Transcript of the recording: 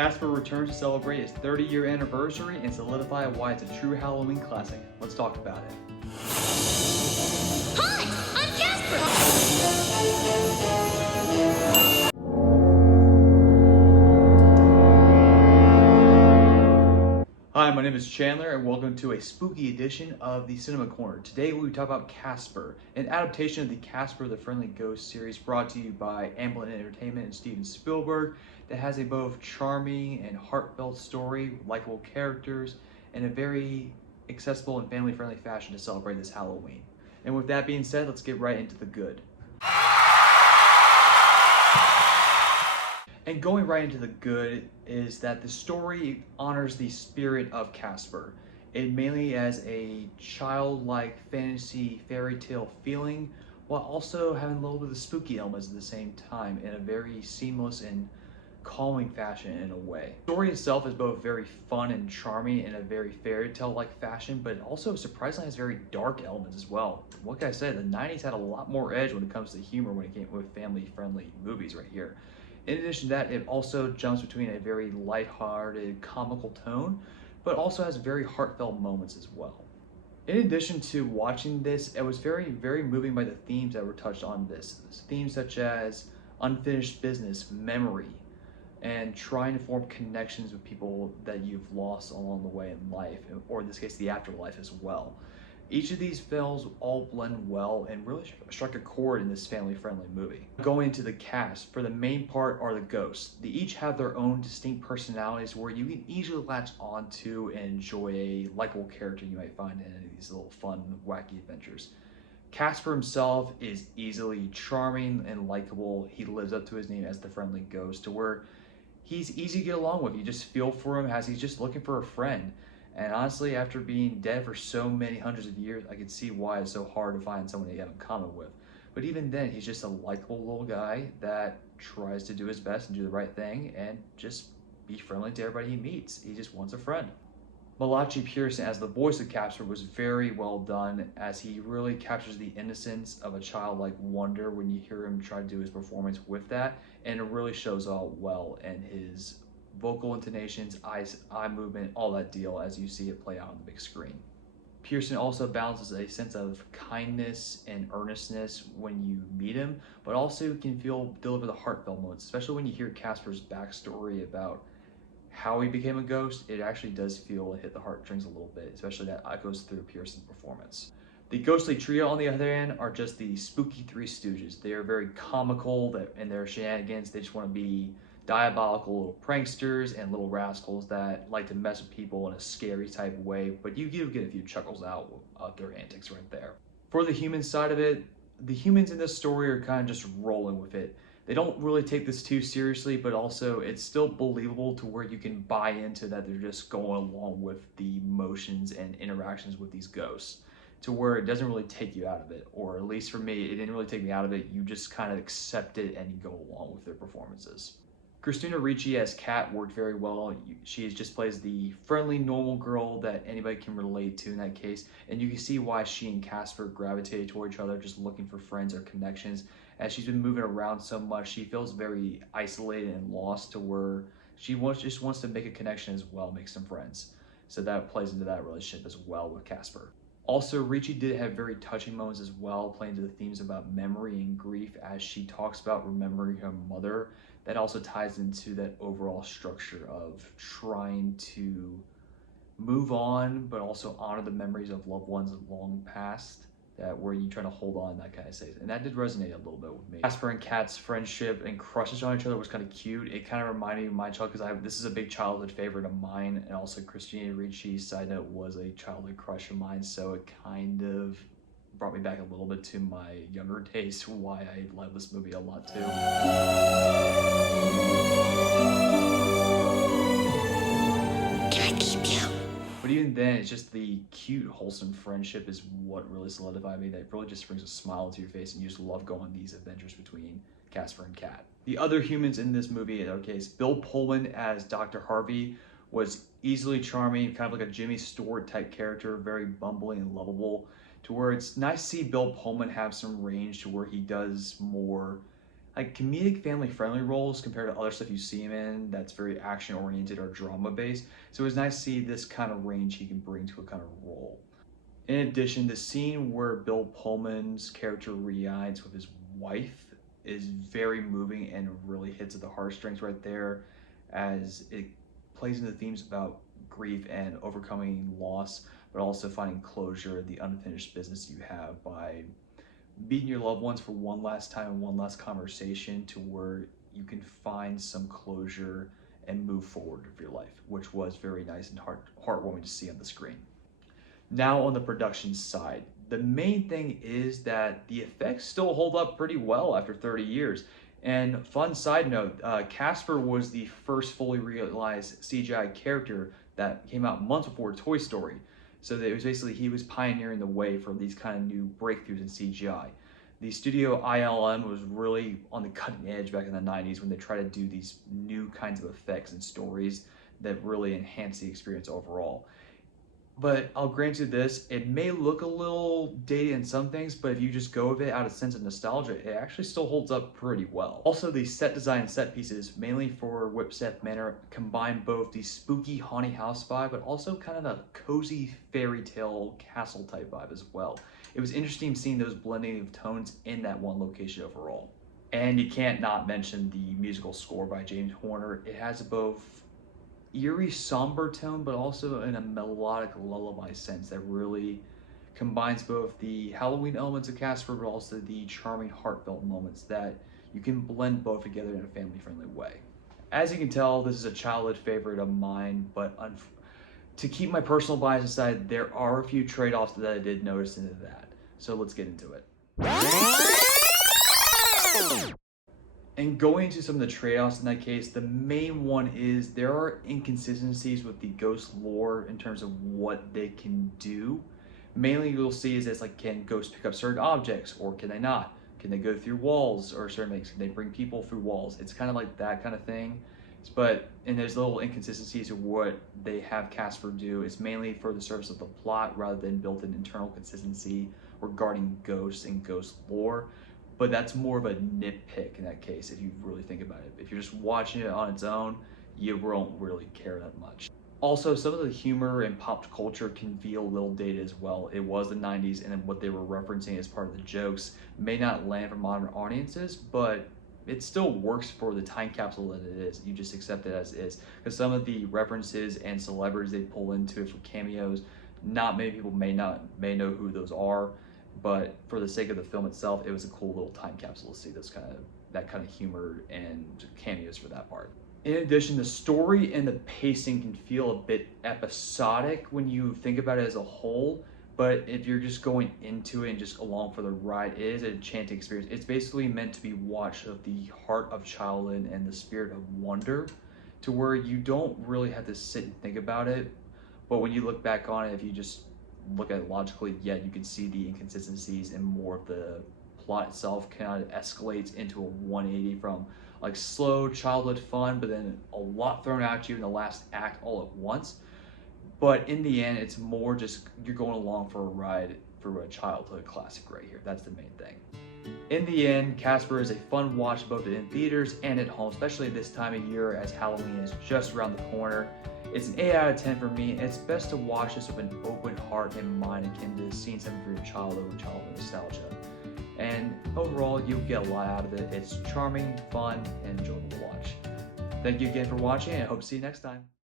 Casper returns to celebrate its 30-year anniversary and solidify why it's a true Halloween classic. Let's talk about it. Hi, I'm Casper! Hi, my name is Chandler and welcome to a spooky edition of the Cinema Corner. Today we talk about Casper, an adaptation of the Casper the Friendly Ghost series brought to you by Amblin Entertainment and Steven Spielberg that has a both charming and heartfelt story, likable characters, and a very accessible and family-friendly fashion to celebrate this Halloween. And with that being said, let's get right into the good. And going right into the good is that the story honors the spirit of Casper. It mainly has a childlike fantasy fairy tale feeling while also having a little bit of the spooky elements at the same time in a very seamless and calming fashion in a way. The story itself is both very fun and charming in a very fairy tale like fashion, but it also surprisingly has very dark elements as well. What can I say, the 90s had a lot more edge when it comes to humor when it came with family friendly movies right here. In addition to that, it also jumps between a very lighthearted, comical tone, but also has very heartfelt moments as well. In addition to watching this, it was very moving by the themes that were touched on this. Themes such as unfinished business, memory, and trying to form connections with people that you've lost along the way in life, or in this case, the afterlife as well. Each of these films all blend well and really struck a chord in this family-friendly movie. Going into the cast, for the main part are the ghosts. They each have their own distinct personalities where you can easily latch onto and enjoy a likable character you might find in any of these little fun, wacky adventures. Casper himself is easily charming and likable. He lives up to his name as the friendly ghost, to where he's easy to get along with. You just feel for him as he's just looking for a friend. And honestly, after being dead for so many hundreds of years, I can see why it's so hard to find someone that you have in common with. But even then, he's just a likable little guy that tries to do his best and do the right thing and just be friendly to everybody he meets. He just wants a friend. Malachi Pearson as the voice of Casper was very well done, as he really captures the innocence of a childlike wonder when you hear him try to do his performance with that, and it really shows out well in his vocal intonations, eye movement, all that deal as you see it play out on the big screen. Pearson also balances a sense of kindness and earnestness when you meet him, but also can deliver the heartfelt moments, especially when you hear Casper's backstory about how he became a ghost. It actually does feel and hit the heartstrings a little bit, especially that echoes through Pearson's performance. The ghostly trio, on the other hand, are just the spooky Three Stooges. They are very comical in their shenanigans. They just want to be diabolical little pranksters and little rascals that like to mess with people in a scary type of way, but you do get a few chuckles out of their antics right there. For the human side of it, the humans in this story are kind of just rolling with it. They don't really take this too seriously, but also it's still believable to where you can buy into that they're just going along with the motions and interactions with these ghosts, to where it doesn't really take you out of it, or at least for me, it didn't really take me out of it. You just kind of accept it and you go along with their performances. Christina Ricci as Kat worked very well. She just plays the friendly, normal girl that anybody can relate to in that case, and you can see why she and Casper gravitated toward each other, just looking for friends or connections. As she's been moving around so much, she feels very isolated and lost, to where she just wants to make a connection as well, make some friends. So that plays into that relationship as well with Casper. Also, Ricci did have very touching moments as well, playing to the themes about memory and grief as she talks about remembering her mother. That also ties into that overall structure of trying to move on, but also honor the memories of loved ones long past, that where you try to hold on, that kind of thing. And that did resonate a little bit with me. Casper and Kat's friendship and crushes on each other was kind of cute. It kind of reminded me of my child, because this is a big childhood favorite of mine, and also Christina Ricci's, side note, was a childhood crush of mine, so it kind of brought me back a little bit to my younger days, why I love this movie a lot too. Can I keep you? But even then, it's just the cute, wholesome friendship is what really solidified me. That really just brings a smile to your face, and you just love going on these adventures between Casper and Kat. The other humans in this movie, in our case, Bill Pullman as Dr. Harvey was easily charming, kind of like a Jimmy Stewart type character, very bumbling and lovable, to where it's nice to see Bill Pullman have some range, to where he does more like comedic family friendly roles compared to other stuff you see him in that's very action oriented or drama based. So it was nice to see this kind of range he can bring to a kind of role. In addition, the scene where Bill Pullman's character reunites with his wife is very moving and really hits at the heartstrings right there, as it plays into themes about grief and overcoming loss, but also finding closure, the unfinished business you have by meeting your loved ones for one last time and one last conversation to where you can find some closure and move forward with your life, which was very nice and heartwarming to see on the screen. Now on the production side, the main thing is that the effects still hold up pretty well after 30 years. And fun side note, Casper was the first fully realized CGI character that came out months before Toy Story. So that it was basically, he was pioneering the way for these kind of new breakthroughs in CGI. The studio ILM was really on the cutting edge back in the 90s when they tried to do these new kinds of effects and stories that really enhance the experience overall. But I'll grant you this, it may look a little dated in some things, but if you just go with it out of sense of nostalgia, it actually still holds up pretty well. Also, the set design and set pieces, mainly for Whipsnade Manor, combine both the spooky haunted house vibe, but also kind of a cozy fairy tale castle type vibe as well. It was interesting seeing those blending of tones in that one location overall. And you can't not mention the musical score by James Horner. It has both eerie somber tone, but also in a melodic lullaby sense that really combines both the Halloween elements of Casper, but also the charming heartfelt moments that you can blend both together in a family friendly way. As you can tell, this is a childhood favorite of mine, but to keep my personal bias aside, there are a few trade-offs that I did notice into that. So let's get into it. And going into some of the trade-offs in that case, the main one is there are inconsistencies with the ghost lore in terms of what they can do. Mainly you'll see is it's like, can ghosts pick up certain objects or can they not? Can they go through walls or certain things? Can they bring people through walls? It's kind of like that kind of thing. And there's little inconsistencies of what they have Casper do. It's mainly for the service of the plot rather than built-in internal consistency regarding ghosts and ghost lore. But that's more of a nitpick in that case if you really think about it. If you're just watching it on its own, you won't really care that much. Also, some of the humor and pop culture can feel a little dated as well. It was the 90s, and then what they were referencing as part of the jokes may not land for modern audiences, but it still works for the time capsule that it is. You just accept it as is. Because some of the references and celebrities they pull into it for cameos, not many people may know who those are. But for the sake of the film itself, it was a cool little time capsule to see that kind of humor and cameos for that part. In addition, the story and the pacing can feel a bit episodic when you think about it as a whole. But if you're just going into it and just along for the ride, it is an enchanting experience. It's basically meant to be watched of the heart of childhood and the spirit of wonder, to where you don't really have to sit and think about it. But when you look back on it, if you just look at it logically, yet you can see the inconsistencies and more of the plot itself kind of escalates into a 180 from like slow childhood fun, but then a lot thrown at you in the last act all at once. But in the end, it's more just you're going along for a ride through a childhood classic right here. That's the main thing. In the end, Casper is a fun watch both in theaters and at home, especially this time of year as Halloween is just around the corner. It's an 8 out of 10 for me, and it's best to watch this with an open heart and mind akin to seeing something for your childhood nostalgia. And overall, you'll get a lot out of it. It's charming, fun, and enjoyable to watch. Thank you again for watching, and I hope to see you next time.